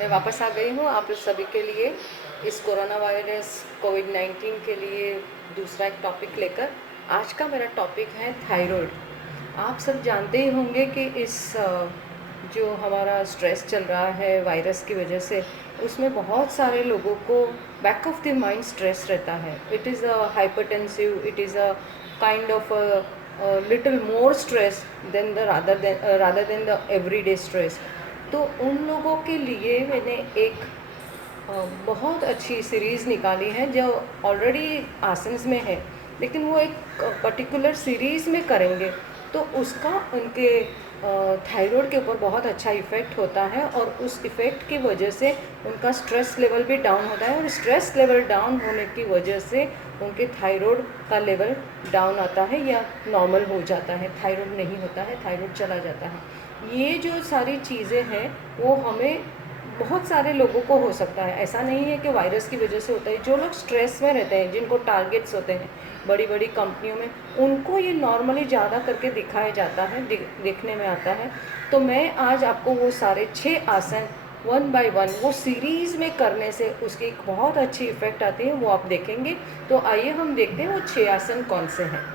मैं वापस आ गई हूँ आप सभी के लिए इस कोरोना वायरस कोविड-19 के लिए दूसरा एक टॉपिक लेकर। आज का मेरा टॉपिक है थायराइड। आप सब जानते ही होंगे कि इस जो हमारा स्ट्रेस चल रहा है वायरस की वजह से, उसमें बहुत सारे लोगों को back of the mind stress रहता है। It is a hypertensive, it is a kind of a little more stress than the rather than the everyday stress. तो उन लोगों के लिए मैंने एक बहुत अच्छी सीरीज़ निकाली है जो ऑलरेडी आसन्स में है, लेकिन वो एक पर्टिकुलर सीरीज़ में करेंगे तो उसका उनके थायराइड के ऊपर बहुत अच्छा इफ़ेक्ट होता है और उस इफ़ेक्ट की वजह से उनका स्ट्रेस लेवल भी डाउन होता है और स्ट्रेस लेवल डाउन होने की वजह से उनके थायराइड का लेवल डाउन आता है या नॉर्मल हो जाता है। थायराइड नहीं होता है, थायराइड चला जाता है। ये जो सारी चीज़ें हैं वो हमें बहुत सारे लोगों को हो सकता है। ऐसा नहीं है कि वायरस की वजह से होता है। जो लोग स्ट्रेस में रहते हैं, जिनको टारगेट्स होते हैं बड़ी बड़ी कंपनियों में, उनको ये नॉर्मली ज़्यादा करके दिखाया जाता है, देखने में आता है। तो मैं आज आपको वो सारे 6 आसन वन बाय वन वो सीरीज़ में करने से उसकी एक बहुत अच्छी इफ़ेक्ट आती है, वो आप देखेंगे। तो आइए हम देखते हैं वो 6 आसन कौन से हैं।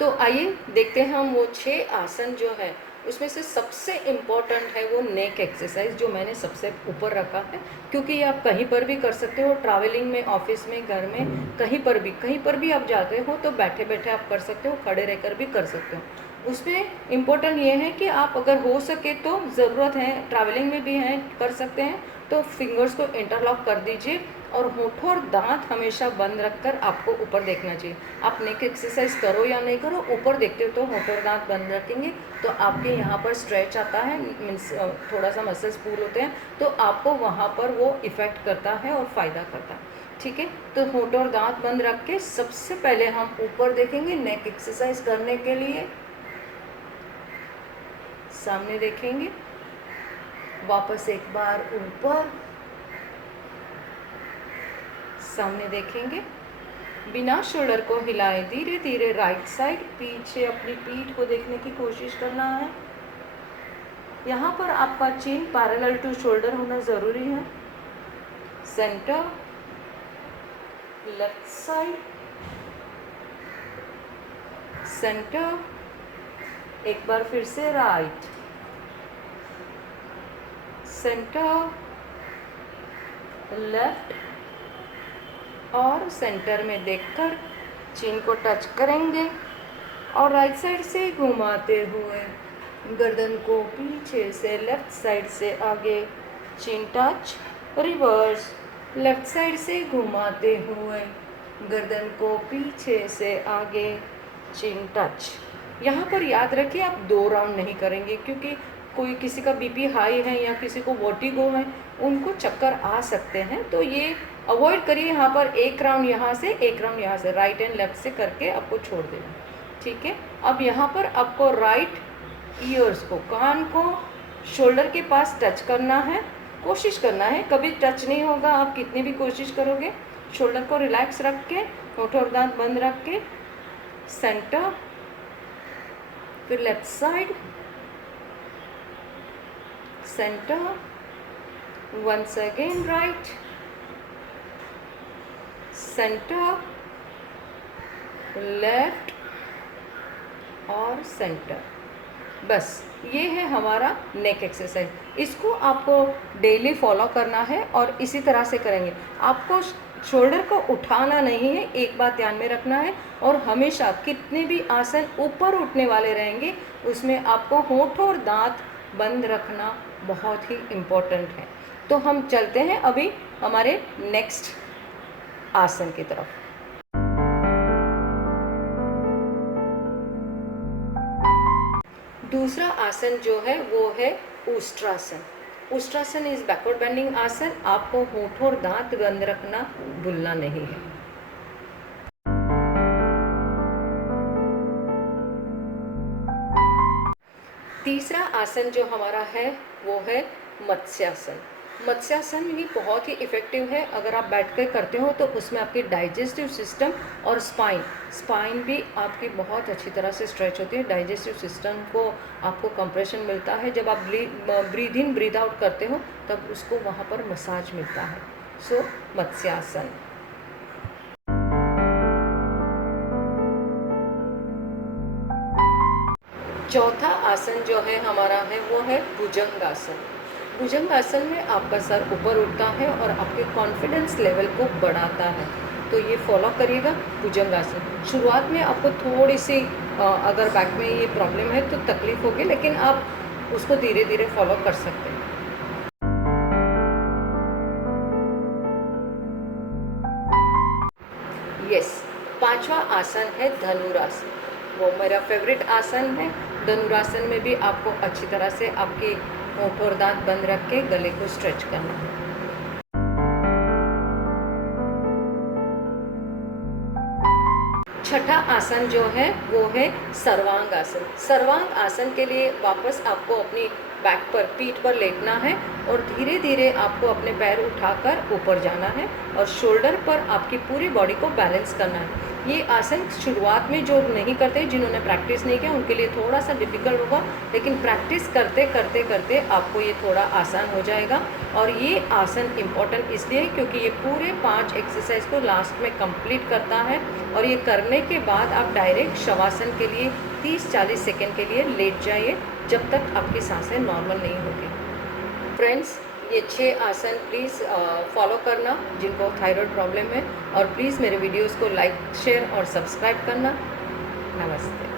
तो आइए देखते हैं हम वो 6 आसन जो है, उसमें से सबसे इम्पॉर्टेंट है वो नेक एक्सरसाइज, जो मैंने सबसे ऊपर रखा है, क्योंकि ये आप कहीं पर भी कर सकते हो। ट्रैवलिंग में, ऑफिस में, घर में, कहीं पर भी आप जाते हो तो बैठे बैठे आप कर सकते हो, खड़े रहकर भी कर सकते हो। उसमें इम्पोर्टेंट ये है कि आप अगर हो सके तो ज़रूरत है, ट्रैवलिंग में भी हैं कर सकते हैं, तो फिंगर्स को इंटरलॉक कर दीजिए और होठों और दांत हमेशा बंद रखकर आपको ऊपर देखना चाहिए। आप नेक एक्सरसाइज करो या नहीं करो, ऊपर देखते हो तो होठों और दांत बंद रखेंगे तो आपके यहाँ पर स्ट्रेच आता है, मीन्स थोड़ा सा मसल्स पूल होते हैं, तो आपको वहाँ पर वो इफ़ेक्ट करता है और फ़ायदा करता है। ठीक है, तो होठों और दांत बंद रख के सबसे पहले हम ऊपर देखेंगे। नेक एक्सरसाइज करने के लिए सामने देखेंगे, वापस एक बार ऊपर, सामने देखेंगे, बिना शोल्डर को हिलाए धीरे धीरे राइट साइड पीछे अपनी पीठ को देखने की कोशिश करना है। यहाँ पर आपका चिन पैरेलल टू शोल्डर होना ज़रूरी है। सेंटर, लेफ्ट साइड, सेंटर, एक बार फिर से राइट, सेंटर, लेफ्ट और सेंटर में देखकर चिन को टच करेंगे और राइट साइड से घुमाते हुए गर्दन को पीछे से लेफ्ट साइड से आगे, चिन टच, रिवर्स, लेफ्ट साइड से घुमाते हुए गर्दन को पीछे से आगे, चिन टच। यहाँ पर याद रखिए आप 2 राउंड नहीं करेंगे, क्योंकि कोई किसी का बीपी हाई है या किसी को वर्टिगो है, उनको चक्कर आ सकते हैं, तो ये अवॉइड करिए। यहाँ पर 1 राउंड यहाँ से, 1 राउंड यहाँ से, राइट एंड लेफ्ट से करके आपको छोड़ देना। ठीक है, अब यहाँ पर आपको राइट ईयर्स को, कान को शोल्डर के पास टच करना है, कोशिश करना है, कभी टच नहीं होगा आप कितनी भी कोशिश करोगे। शोल्डर को रिलैक्स रख के, होठ और दांत बंद रख के, सेंटर, फिर left side, centre, once again right, centre, left और सेंटर। बस ये है हमारा नेक एक्सरसाइज। इसको आपको डेली फॉलो करना है और इसी तरह से करेंगे। आपको शोल्डर को उठाना नहीं है, एक बात ध्यान में रखना है, और हमेशा कितने भी आसन ऊपर उठने वाले रहेंगे उसमें आपको होठों और दांत बंद रखना बहुत ही इम्पोर्टेंट है। तो हम चलते हैं अभी हमारे नेक्स्ट आसन की तरफ। दूसरा आसन जो है वो है Ushtrasana. Ushtrasana is backward bending आसन। आपको होठों और दांत बंद रखना भूलना नहीं है। तीसरा आसन जो हमारा है वो है मत्स्यासन। मत्स्यासन भी बहुत ही इफ़ेक्टिव है। अगर आप बैठ कर करते हो तो उसमें आपके डाइजेस्टिव सिस्टम और स्पाइन भी आपकी बहुत अच्छी तरह से स्ट्रेच होती है। डाइजेस्टिव सिस्टम को आपको कंप्रेशन मिलता है। जब आप ब्रीद इन ब्रीद आउट करते हो तब उसको वहाँ पर मसाज मिलता है। सो मत्स्यासन। चौथा आसन जो है हमारा है वो है भुजंगासन। भुजंगासन में आपका सर ऊपर उठता है और आपके कॉन्फिडेंस लेवल को बढ़ाता है। तो ये फॉलो करिएगा भुजंगासन। शुरुआत में आपको थोड़ी सी अगर बैक में ये प्रॉब्लम है तो तकलीफ होगी, लेकिन आप उसको धीरे धीरे फॉलो कर सकते हैं। यस, पांचवा आसन है धनुरासन। वो मेरा फेवरेट आसन है। धनुरासन में भी आपको अच्छी तरह से आपके होंठ और दांत बंद रख के गले को स्ट्रेच करना है। छठा आसन जो है वो है सर्वांग आसन। सर्वांग आसन के लिए वापस आपको अपनी बैक पर, पीठ पर लेटना है और धीरे धीरे आपको अपने पैर उठाकर ऊपर जाना है और शोल्डर पर आपकी पूरी बॉडी को बैलेंस करना है। ये आसन शुरुआत में जो नहीं करते, जिन्होंने प्रैक्टिस नहीं किया, उनके लिए थोड़ा सा डिफिकल्ट होगा, लेकिन प्रैक्टिस करते करते करते आपको ये थोड़ा आसान हो जाएगा। और ये आसन इम्पॉर्टेंट इसलिए क्योंकि ये पूरे 5 एक्सरसाइज को लास्ट में कंप्लीट करता है। और ये करने के बाद आप डायरेक्ट शवासन के लिए 30-40 सेकेंड के लिए लेट जाइए, जब तक आपकी सांसें नॉर्मल नहीं होती। फ्रेंड्स, ये 6 आसन प्लीज़ फॉलो करना जिनको थायराइड प्रॉब्लम है, और प्लीज़ मेरे वीडियोस को लाइक, शेयर और सब्सक्राइब करना। नमस्ते।